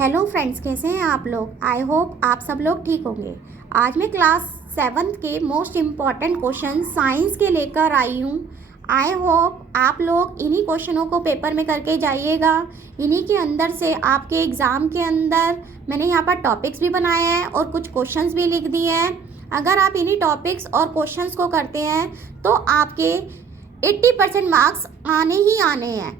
Hello friends, कैसे हैं आप लोग। आई होप आप सब लोग ठीक होंगे। आज मैं क्लास 7th के मोस्ट इम्पॉर्टेंट क्वेश्चन साइंस के लेकर आई हूँ। आई होप आप लोग इन्हीं क्वेश्चनों को पेपर में करके जाइएगा। इन्हीं के अंदर से आपके एग्ज़ाम के अंदर मैंने यहाँ पर टॉपिक्स भी बनाए हैं और कुछ क्वेश्चंस भी लिख दिए हैं। अगर आप इन्हीं टॉपिक्स और क्वेश्चंस को करते हैं तो आपके 80% मार्क्स आने ही आने हैं।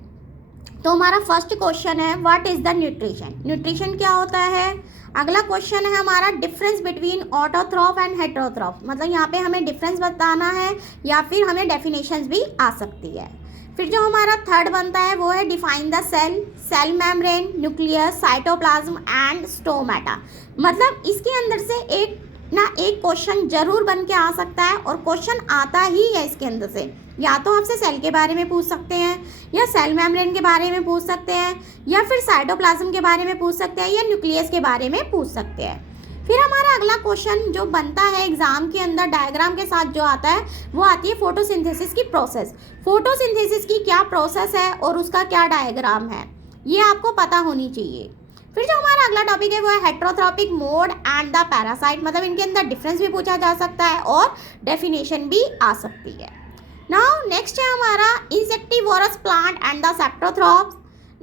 तो हमारा फर्स्ट क्वेश्चन है, what is the nutrition. Nutrition क्या होता है। अगला क्वेश्चन है हमारा, difference between autotroph and heterotroph. मतलब यहाँ पे हमें डिफरेंस बताना है या फिर हमें डेफिनेशंस भी आ सकती है। फिर जो हमारा थर्ड बनता है वो है, define the cell, cell membrane, nucleus, cytoplasm and stomata. मतलब इसके अंदर से एक क्वेश्चन जरूर बन के आ सकता है और क्वेश्चन आता ही है इसके अंदर से। या तो आपसे सेल के बारे में पूछ सकते हैं, या सेल मेम्ब्रेन के बारे में पूछ सकते हैं, या फिर साइटोप्लाज्म के बारे में पूछ सकते हैं, या न्यूक्लियस के बारे में पूछ सकते हैं। फिर हमारा अगला क्वेश्चन जो बनता है एग्जाम के अंदर डायग्राम के साथ जो आता है वो आती है फोटोसिंथेसिस की प्रोसेस। फोटोसिंथेसिस की क्या प्रोसेस है और उसका क्या डायग्राम है, ये आपको पता होनी चाहिए। फिर जो हमारा अगला टॉपिक है वो है heterotrophic mode and the parasite. मतलब इनके अंदर डिफरेंस भी पूछा जा सकता है और डेफिनेशन भी आ सकती है। नाउ नेक्स्ट है हमारा insectivorous plant and the saprotrophs,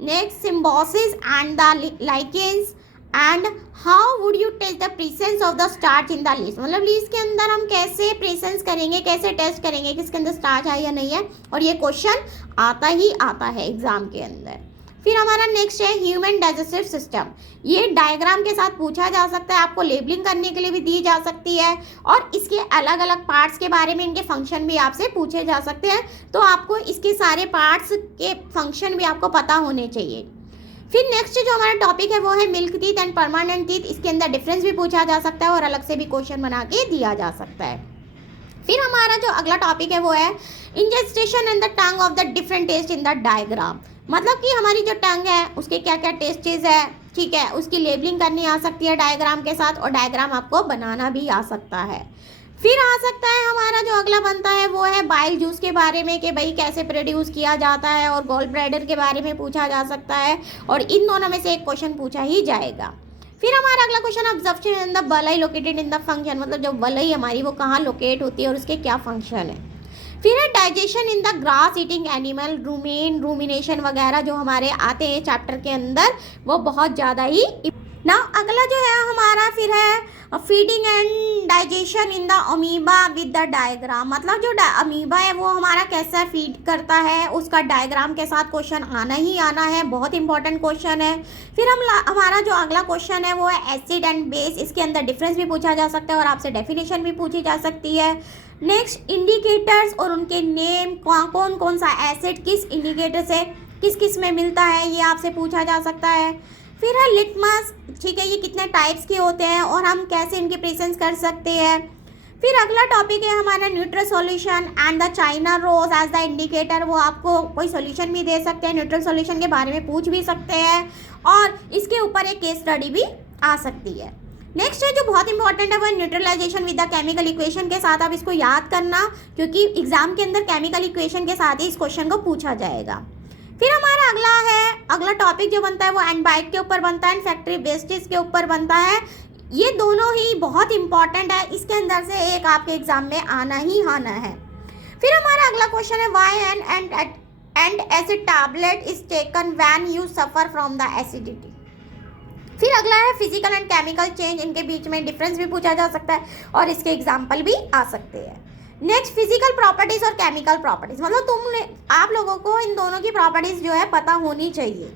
next symbiosis and the lichens, and how would you test the presence of the starch in the leaves. मतलब लीव्स के अंदर हम कैसे प्रेजेंस करेंगे, कैसे टेस्ट करेंगे कि इसके अंदर स्टार्च है या नहीं है, और ये क्वेश्चन आता ही आता है एग्जाम के अंदर। फिर हमारा नेक्स्ट है ह्यूमन डाइजेस्टिव सिस्टम। ये डायग्राम के साथ पूछा जा सकता है, आपको लेबलिंग करने के लिए भी दी जा सकती है, और इसके अलग अलग पार्ट्स के बारे में, इनके फंक्शन भी आपसे पूछे जा सकते हैं। तो आपको इसके सारे पार्ट्स के फंक्शन भी आपको पता होने चाहिए। फिर नेक्स्ट जो हमारा टॉपिक है वो है milk teeth and permanent teeth. इसके अंदर डिफरेंस भी पूछा जा सकता है और अलग से भी क्वेश्चन बना के दिया जा सकता है। फिर हमारा जो अगला टॉपिक है वो है ingestion and the tongue of the different taste in the diagram. मतलब कि हमारी जो टंग है उसके क्या क्या टेस्टेज है, ठीक है, उसकी लेबलिंग करनी आ सकती है डायग्राम के साथ, और डायग्राम आपको बनाना भी आ सकता है। फिर आ सकता है हमारा जो अगला बनता है वो है बाइल जूस के बारे में, कि भाई कैसे प्रोड्यूस किया जाता है, और गॉल ब्लैडर के बारे में पूछा जा सकता है, और इन दोनों में से एक क्वेश्चन पूछा ही जाएगा। फिर हमारा अगला क्वेश्चन, ऑब्जर्वेशन इन द वलय लोकेटेड इन द फंक्शन। मतलब जो वलय हमारी वो कहाँ लोकेट होती है और उसके क्या फंक्शन है। फिर है digestion in the grass eating animal, rumination वगैरह जो हमारे आते हैं चैप्टर के अंदर, वो बहुत ज़्यादा ही। ना अगला जो है हमारा फिर है feeding and digestion in the amoeba with the diagram. मतलब जो अमीबा है वो हमारा कैसा फीड करता है, उसका डायग्राम के साथ क्वेश्चन आना ही आना है, बहुत इंपॉर्टेंट क्वेश्चन है। फिर हमारा जो अगला क्वेश्चन है वो है एसिड एंड बेस। इसके अंदर डिफरेंस भी पूछा जा सकता है और आपसे डेफिनेशन भी पूछी जा सकती है। नेक्स्ट इंडिकेटर्स और उनके नेम, कौन कौन सा एसिड किस इंडिकेटर से किस किस में मिलता है, ये आपसे पूछा जा सकता है। फिर है लिटमस, ठीक है, ये कितने टाइप्स के होते हैं और हम कैसे इनकी प्रेजेंस कर सकते हैं। फिर अगला टॉपिक है हमारा neutral solution and the China rose as the indicator. वो आपको कोई सॉल्यूशन भी दे सकते हैं, न्यूट्रल सॉल्यूशन के बारे में पूछ भी सकते हैं, और इसके ऊपर एक केस स्टडी भी आ सकती है। नेक्स्ट है जो बहुत इंपॉर्टेंट है वो neutralization with the chemical equation के साथ। आप इसको याद करना, क्योंकि एग्जाम के अंदर केमिकल इक्वेशन के साथ ही इस क्वेश्चन को पूछा जाएगा। फिर हमारा अगला टॉपिक जो बनता है वो एनबाइट के ऊपर बनता है, फैक्ट्री वेस्टेज के ऊपर बनता है। ये दोनों ही बहुत इंपॉर्टेंट है, इसके अंदर से एक आपके एग्जाम में आना ही आना है। फिर हमारा अगला क्वेश्चन है, why and acid tablet is taken when you suffer from the acidity. फिर अगला है फिजिकल एंड केमिकल चेंज, इनके बीच में डिफरेंस भी पूछा जा सकता है और इसके एग्जाम्पल भी आ सकते हैं। नेक्स्ट फिजिकल प्रॉपर्टीज और केमिकल प्रॉपर्टीज। मतलब आप लोगों को इन दोनों की प्रॉपर्टीज जो है पता होनी चाहिए।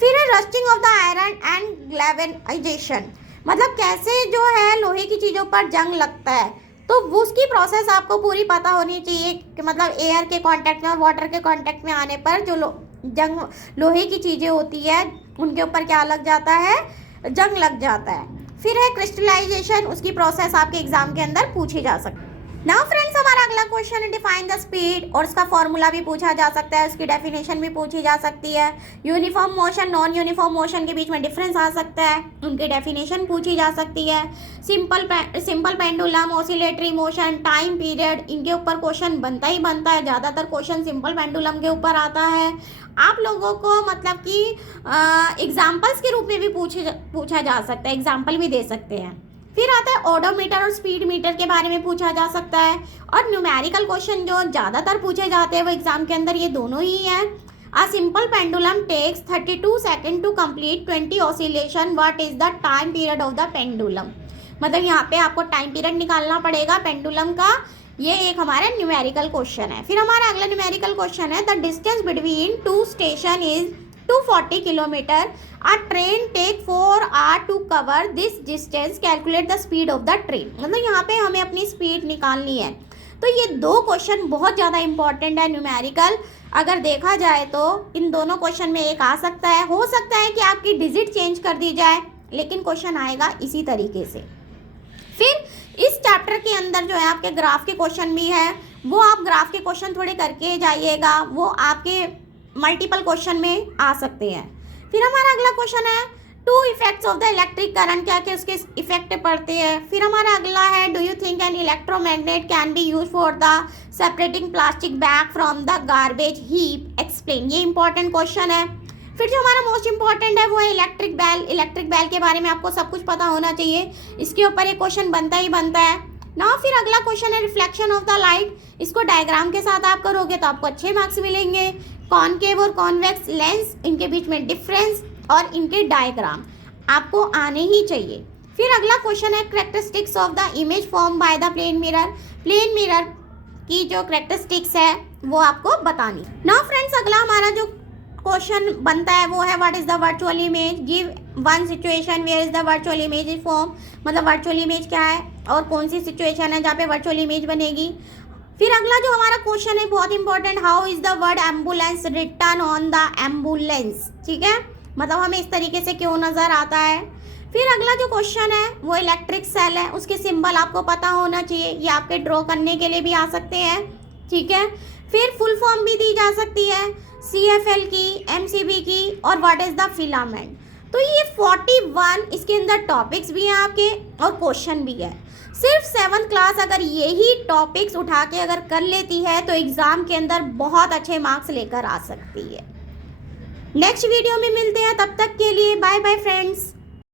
फिर है rusting of the iron and galvanisation. मतलब कैसे जो है लोहे की चीज़ों पर जंग लगता है, तो उसकी प्रोसेस आपको पूरी पता होनी चाहिए कि मतलब एयर के कांटेक्ट में और वाटर के कांटेक्ट में आने पर जो लोहे की चीज़ें होती है उनके ऊपर क्या लग जाता है, जंग लग जाता है। फिर है क्रिस्टलाइजेशन, उसकी प्रोसेस आपके एग्जाम के अंदर पूछी जा सकती है। नाउ फ्रेंड्स, हमारा अगला क्वेश्चन है डिफाइन द स्पीड, और उसका फॉर्मूला भी पूछा जा सकता है, उसकी डेफिनेशन भी पूछी जा सकती है। Uniform motion, non uniform motion के बीच में डिफरेंस आ सकता है, उनकी डेफिनेशन पूछी जा सकती है। Simple pendulum, oscillatory motion, time period, इनके ऊपर क्वेश्चन बनता ही बनता है। ज़्यादातर क्वेश्चन सिंपल पेंडुलम के ऊपर आता है। आप लोगों को मतलब कि एग्जाम्पल्स के रूप में भी पूछा जा सकता है, एग्जाम्पल भी दे सकते हैं। फिर आता है ओडोमीटर और स्पीड मीटर के बारे में पूछा जा सकता है। और न्यूमेरिकल क्वेश्चन जो ज़्यादातर पूछे जाते हैं वो एग्जाम के अंदर ये दोनों ही हैं। A simple pendulum takes 32 second to complete 20 oscillation, what is the time period of the pendulum. मतलब यहाँ पे आपको टाइम पीरियड निकालना पड़ेगा पेंडुलम का। ये एक हमारा न्यूमेरिकल क्वेश्चन है। फिर हमारा अगला न्यूमेरिकल क्वेश्चन है the distance between two station is 240 kilometre. A train take 4 hours to cover this distance. Calculate the speed of the train. मतलब यहाँ पे हमें अपनी स्पीड निकालनी है। तो ये दो क्वेश्चन बहुत ज़्यादा इंपॉर्टेंट है न्यूमेरिकल। अगर देखा जाए तो इन दोनों क्वेश्चन में एक आ सकता है, हो सकता है कि आपकी डिजिट चेंज कर दी जाए, लेकिन क्वेश्चन आएगा इसी तरीके से। फिर इस चैप्टर के अंदर जो है आपके ग्राफ के क्वेश्चन भी है, वो आप ग्राफ के क्वेश्चन थोड़े करके जाइएगा, वो आपके मल्टीपल क्वेश्चन में आ सकते हैं। फिर हमारा अगला क्वेश्चन है two effects of the electric current, क्या क्या उसके इफेक्ट पड़ते हैं। फिर हमारा अगला है do you think an electromagnet can be use for the separating plastic bag from the garbage heap, explain. ये इंपॉर्टेंट क्वेश्चन है। फिर जो हमारा मोस्ट इंपॉर्टेंट है वो है इलेक्ट्रिक बेल। इलेक्ट्रिक बेल के बारे में आपको सब कुछ पता होना चाहिए, इसके ऊपर एक क्वेश्चन बनता ही बनता है ना। फिर अगला क्वेश्चन है रिफ्लेक्शन ऑफ द लाइट। इसको डायग्राम के साथ आप करोगे तो आपको अच्छे मार्क्स मिलेंगे। कॉनकेव और कॉन्वेक्स लेंस, इनके बीच में डिफरेंस और इनके डायग्राम आपको आने ही चाहिए। फिर अगला क्वेश्चन है characteristics of the image form by the plane mirror. Plane mirror की जो करेक्टरिस्टिक्स है वो आपको बतानी। नाउ फ्रेंड्स, अगला हमारा जो क्वेश्चन बनता है वो है what is the virtual image. Give one situation where is the virtual image is form. मतलब वर्चुअल इमेज क्या है और कौन सी सिचुएशन है जहाँ पे वर्चुअल इमेज बनेगी। फिर अगला जो हमारा क्वेश्चन है बहुत important, how is the word ambulance written on the ambulance. ठीक है, मतलब हमें इस तरीके से क्यों नज़र आता है। फिर अगला जो क्वेश्चन है वो इलेक्ट्रिक सेल है, उसके सिंबल आपको पता होना चाहिए, ये आपके ड्रॉ करने के लिए भी आ सकते हैं। ठीक है, फिर फुल फॉर्म भी दी जा सकती है CFL की, MCB की, और व्हाट इज द फिलामेंट। तो ये 41 इसके अंदर टॉपिक्स भी हैं आपके और क्वेश्चन भी है। सिर्फ 7th क्लास अगर यही टॉपिक्स उठा के अगर कर लेती है तो एग्ज़ाम के अंदर बहुत अच्छे मार्क्स लेकर आ सकती है। नेक्स्ट वीडियो में मिलते हैं, तब तक के लिए बाय बाय फ्रेंड्स।